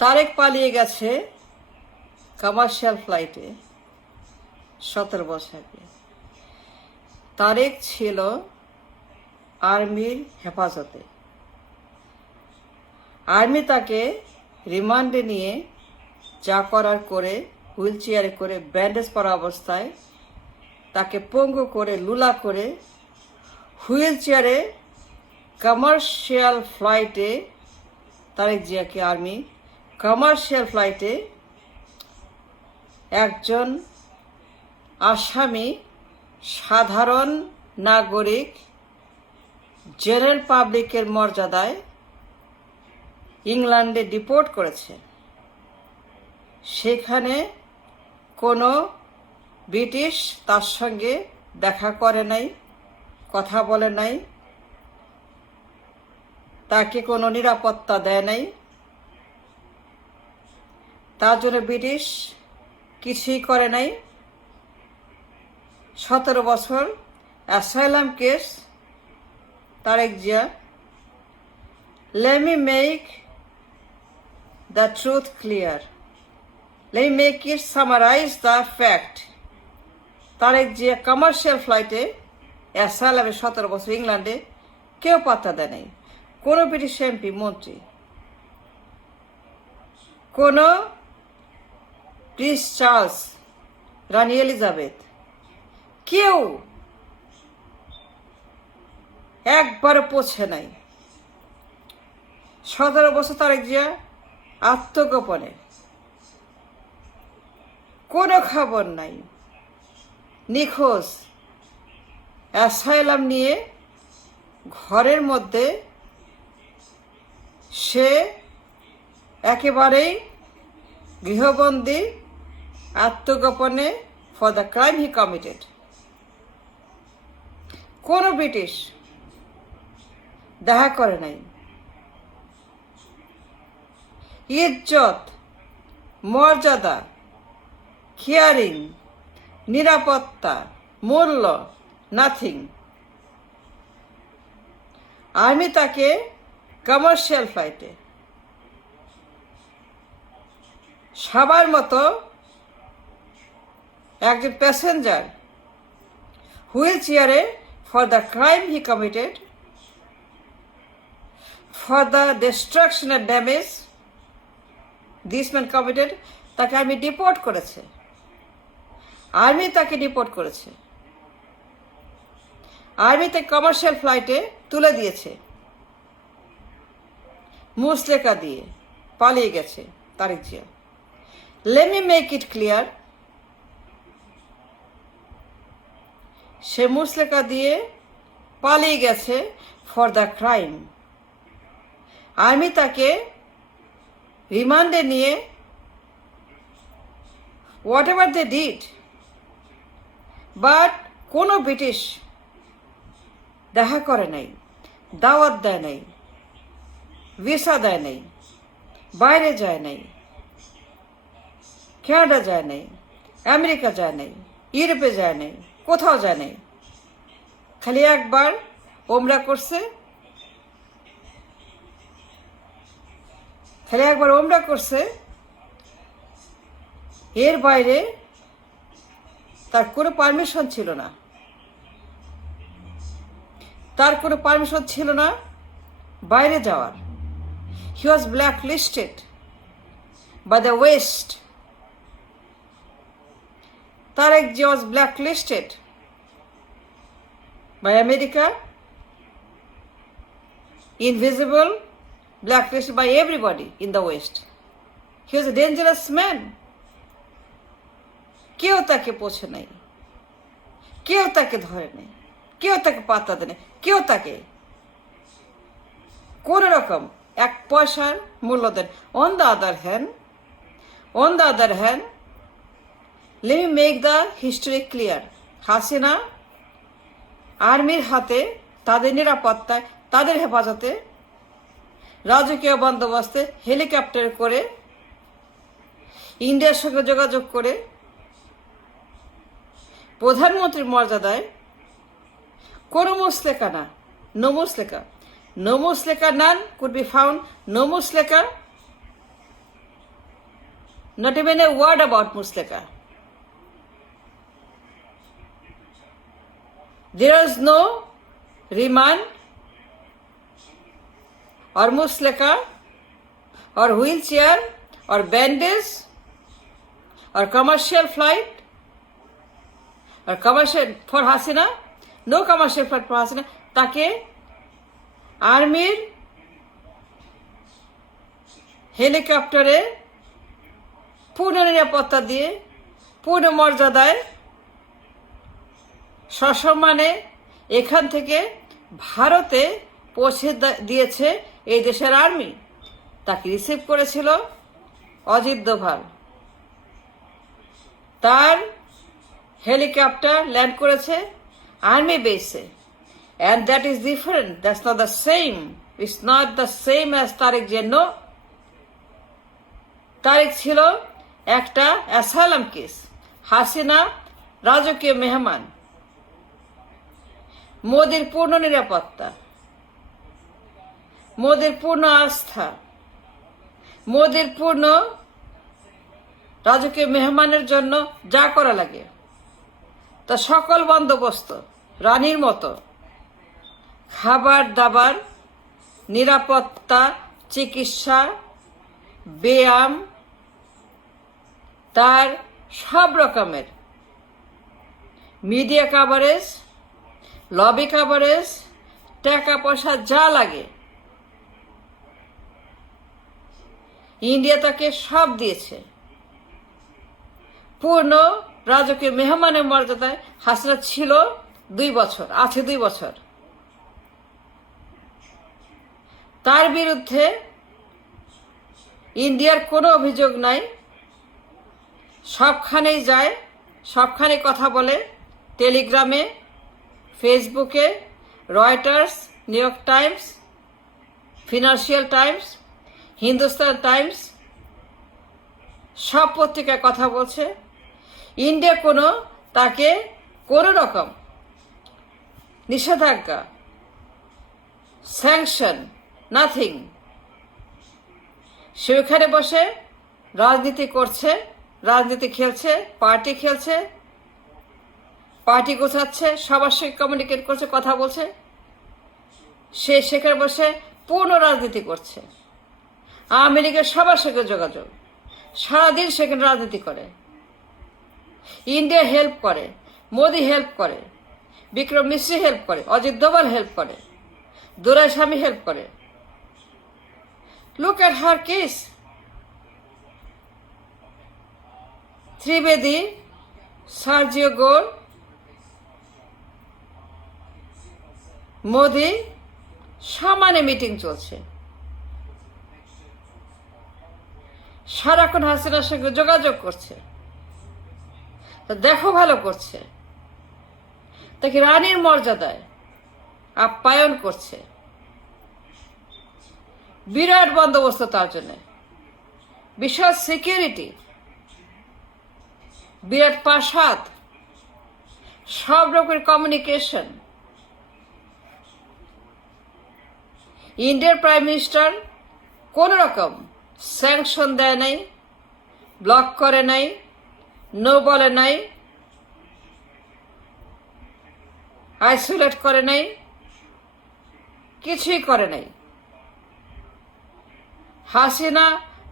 তারেক পালিয়ে গেছে কমার্শিয়াল ফ্লাইটে 17 বছর আগে। তারেক ছিল আর্মির হেফাজতে। আর্মি তাকে রিমান্ডে নিয়ে যা করার করে হুইল চেয়ারে করে ব্যান্ডেজ পরা অবস্থায় তাকে পঙ্গু করে লুলা করে হুইল চেয়ারে কমার্শিয়াল ফ্লাইটে তারেক জিয়াকে আর্মি কমার্শিয়াল ফ্লাইটে একজন আসামি সাধারণ নাগরিক জেনারেল পাবলিকের মর্যাদায় ইংল্যান্ডে ডিপোর্ট করেছে। সেখানে কোনো ব্রিটিশ তার সঙ্গে দেখা করে নাই, কথা বলে নাই, তাকে কোনো নিরাপত্তা দেয় নাই। তার জন্য ব্রিটিশ কিছুই করে নাই। 17 বছর asylum case Tarique Zia. Let me make the truth clear. Let me make it summarize the fact. Tarique Zia commercial ফ্লাইটে অ্যাসাইলামে 17 বছর ইংল্যান্ডে কেউ পাত্তা দেয় নাই। কোনো ব্রিটিশ এমপি মন্ত্রী, কোনো প্রিন্স চার্লস, রানী এলিজাবেথ, কেউ একবারও পৌঁছে নাই। 17 বছর তারেক জিয়া আত্মগোপনে, কোনো খবর নাই, নিখোঁজ। অ্যাসাইলাম নিয়ে ঘরের মধ্যে সে একেবারেই গৃহবন্দী, আত্মগোপনে for the crime he committed. কোনো ব্রিটিশ দেখা করে নাই। ইজ্জত, মর্যাদা, কেয়ারিং, নিরাপত্তা, মূল্য, নাথিং। আর্মি তাকে কমার্শিয়াল ফ্লাইটে সবার মতো একজন প্যাসেঞ্জার হুইল চেয়ারে for the crime he committed, for the distraction and damage this man committed, তাকে আর্মি ডিপোর্ট করেছে। আর্মি তাকে ডিপোর্ট করেছে। আর্মিতে কমার্শিয়াল ফ্লাইটে তুলে দিয়েছে, মুসলেকা দিয়ে পালিয়ে গেছে Tarique Zia. Let me make it clear, সে মুসলেকা দিয়ে পালিয়ে গেছে ফর দ্য ক্রাইম। আর্মি তাকে রিমান্ডে নিয়ে whatever they did, but কোনো ব্রিটিশ দেখা করে নাই, দাওয়াত দেয় নাই, ভিসা দেয় নাই, বাইরে যায় নাই, কানাডা যায় নাই, আমেরিকা যায় নাই, ইউরোপে যায় নাই, কোথাও যায় নাই। খালি একবার ওমরা করছে, এর বাইরে তার কোনো পারমিশন ছিল না। বাইরে যাওয়ার। He was blacklisted by the west. Tarique Zia was blacklisted by America, invisible, blacklisted by everybody in the West. He was a dangerous man. কেউ তাকে পৌঁছে নাই, কেউ তাকে ধরে নাই, কেউ তাকে পাত্তা দেয় নাই, কেউ তাকে কোন রকম এক পয়সার মূল্য দেন। On the other hand, let me make the history clear. Hasina আর্মির হাতে, তাদের নিরাপত্তায়, তাদের হেফাজতে, রাজকীয় বন্দোবস্তে হেলিকপ্টার করে ইন্ডিয়ার সঙ্গে যোগাযোগ করে প্রধানমন্ত্রীর মর্যাদায় কোনো মুসলেকা না, no মুসলেকা, none could be found, no musleka, not even a word about Musleka. There is no remand or Musleka or wheelchair or bandage or commercial flight or commercial for Hasina, no commercial flight for Hasina. তাকে আর্মির হেলিকপ্টারে পূর্ণ নিরাপত্তা দিয়ে পূর্ণ মর্যাদায় সসম্মানে এখান থেকে ভারতে পৌঁছে দিয়েছে এই দেশের আর্মি। তাকে রিসিভ করেছিল অজিত দোভাল। তার হেলিকপ্টার ল্যান্ড করেছে আর্মি বেসে। And that is different. That's not the same. It's not the same as Tariq Jenno. তারিক ছিল একটা অ্যাসাইলাম কেস। হাসিনা রাজকীয় মেহমান। মোদির পূর্ণ নিরাপত্তা, মোদির পূর্ণ আস্থা, মোদির পূর্ণ রাজকীয় মেহমানের জন্য যা করা লাগে তা সকল বন্দোবস্ত রানীর মতো, খাবার দাবার, নিরাপত্তা, চিকিৎসা, ব্যায়াম, তার সব রকমের মিডিয়া কাভারেজ, লবি কাভারেজ, টাকা পয়সা যা লাগে ইন্ডিয়া তাকে সব দিয়েছে। পূর্ণ রাজকীয় মেহমানের মর্যাদায় হাসিনা ছিল 2 বছর, আছে 2 বছর। তার বিরুদ্ধে ইন্ডিয়ার কোনো অভিযোগ নাই। সবখানেই যায়, সবখানে কথা বলে, টেলিগ্রামে, ফেসবুকে, Reuters, new York Times, financial Times, Hindustan Times, সব পত্রিকায় কথা বলছে। ইন্ডিয়া তাকে কোনো রকম নিষেধাজ্ঞা, স্যাংশন, নাথিং। সে ওখানে বসে রাজনীতি করছে, রাজনীতি খেলছে, পার্টি খেলছে, পার্টি গোছাচ্ছে, সবার সঙ্গে কমিউনিকেট করছে, কথা বলছে। সে সেখানে বসে পূর্ণ রাজনীতি করছে। আওয়ামী লীগের সবার সঙ্গে যোগাযোগ, সারাদিন সেখানে রাজনীতি করে। ইন্ডিয়া হেল্প করে, মোদি হেল্প করে, বিক্রম মিশ্রি হেল্প করে, অজিত দোভাল হেল্প করে, দুরাইস্বামী হেল্প করে। Look at her case. Trivedi, Sergio Gor, Modi সমানে মিটিং চলছে। সারাক্ষণ হাসিনার সঙ্গে যোগাযোগ করছে। তা দেখো ভালো করছে, তাকে রানীর মর্যাদায় আপ্যায়ন করছে। বিরাট বন্দোবস্ত তার জন্য, বিশাল সিকিউরিটি, বিরাট প্রাসাদ, সব রকমের কমিউনিকেশন। ইন্ডিয়ার প্রাইম মিনিস্টার কোন রকম স্যাংশন দেয় নাই, ব্লক করে নাই, নো বলে নাই, আইসোলেট করে নাই, কিছুই করে নাই। হাসিনা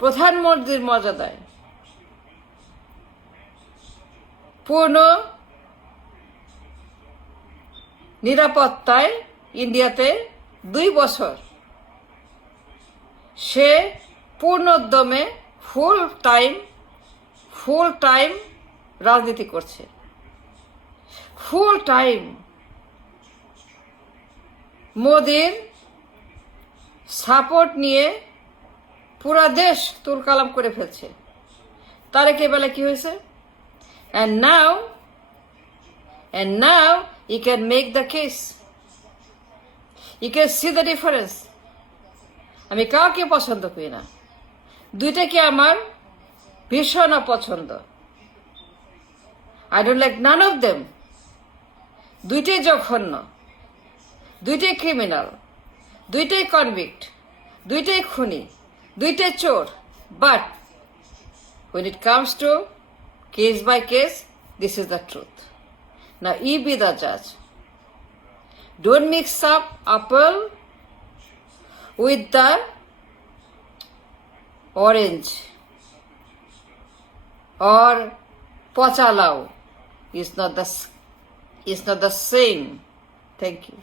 প্রধানমন্ত্রীর মর্যাদায় পূর্ণ নিরাপত্তায় ইন্ডিয়াতে 2 বছর সে পূর্ণোদ্যমে ফুল টাইম রাজনীতি করছে। ফুল টাইম মোদির সাপোর্ট নিয়ে পুরা দেশ তুলকালাম করে ফেলছে। তারেক বেলা কি হয়েছে? And now you can make the case. You can see the difference. আমি কাউকে পছন্দ করি না, দুইটাকে আমার ভীষণ অপছন্দ। I don't like none of them. দুইটাই জঘন্য, দুইটাই ক্রিমিনাল, দুইটাই কনভিক্ট, দুইটাই খুনি, দুইটাই চোর। But When it comes to case by case, this is the truth. Now you be the judge. Don't mix up apple with the orange or pochalau. It's not the same. Thank you.